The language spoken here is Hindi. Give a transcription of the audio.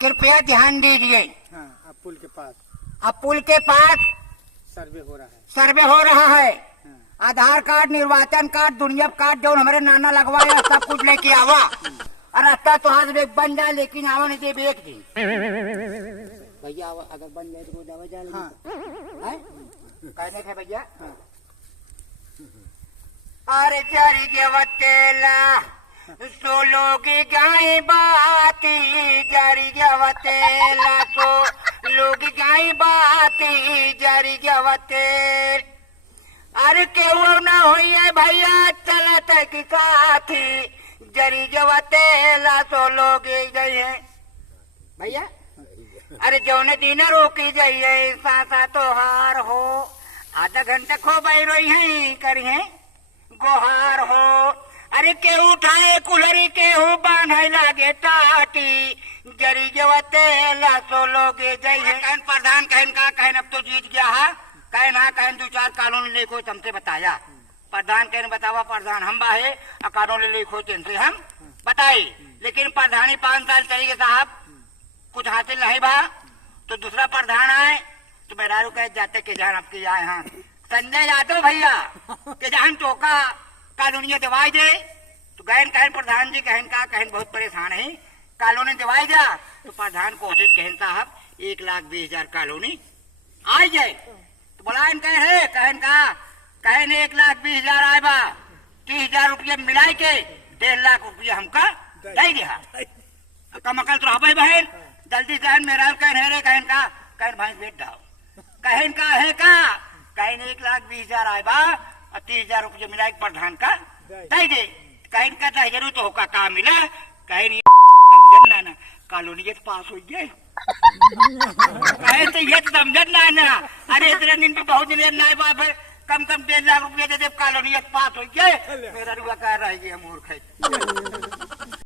कृपया ध्यान दीजिए। हाँ, अब पुल के पास अब पुल के पास सर्वे हो रहा है। सर्वे हो रहा है। हाँ, आधार कार्ड, निर्वाचन कार्ड, दुनिया कार्ड जो हमारे नाना लगवाया सब कुछ लेके आवा। और रास्ता तो हाथ में बन जाए, लेकिन आवा नहीं दे बेच दी भैया। अगर बन जाए तो दवा जा हाँ, कहने थे भैया। हाँ, अरे जारी जवतेला सोलो की गाय बाती, जारी जवतेला सो लोग गाय बाती, जारी जवते। अरे केवल ना होई है भैया, चलत की साथी, जरी जवतेला सो लोग गई है भैया। अरे जौने दिन रोकी जाइए सासा तो हार हो, आधा घंटा खो बैठ रही है करी है गोहार हो। अरे के उठाए कुलरी के हो बांधे लागे टाटी, जरी जवते लासो लोगे जाइए। कहन प्रधान कहन का कहन अब तो जीत गया है, कहन हाँ कहन 2-4 कानून लिखो तुमसे बताया। प्रधान कहन बतावा प्रधान हम बाहे और कानून लिखो तुमसे हम बताई। लेकिन प्रधानी 5 साल चलेगी साहब, कुछ हासिल नहीं बा। तो दूसरा प्रधान आए तो मेहरारू कह जाते के जान आपकी आए। हाँ संजय यादव भैया के जान टोका कानूनिया दवाई दे। तो गहन कहन प्रधान जी कहन का कहन बहुत परेशान है, कॉलोनी दवाई जा। तो प्रधान कोशिश कहन साहब 1,20,000 कॉलोनी आ जाए। तो बोला कह है कहन का कहन 1,20,000 आए बा, 30,000 रुपया मिलाई के 1.5 लाख रुपया हमका दे दिया। कम अकल तो भाई बहन जल्दी कहन मेरा कहन रे कहन का कहन भाई बेट डाओ कहन का है का कहन 1,20,000 आए बा और 30,000 रुपया मिला प्रधान का दे दे। कहन का जरूर तो होगा का मिला कहन समझना ना कॉलोनी पास हो गए कहन तो ये समझ ना। अरे इतने दिन पे बहुत दिन ना बाप है, कम 1.5 लाख रुपया दे दे कॉलोनी पास हो गए। मेरा रुआ कह रही है मूर्ख है।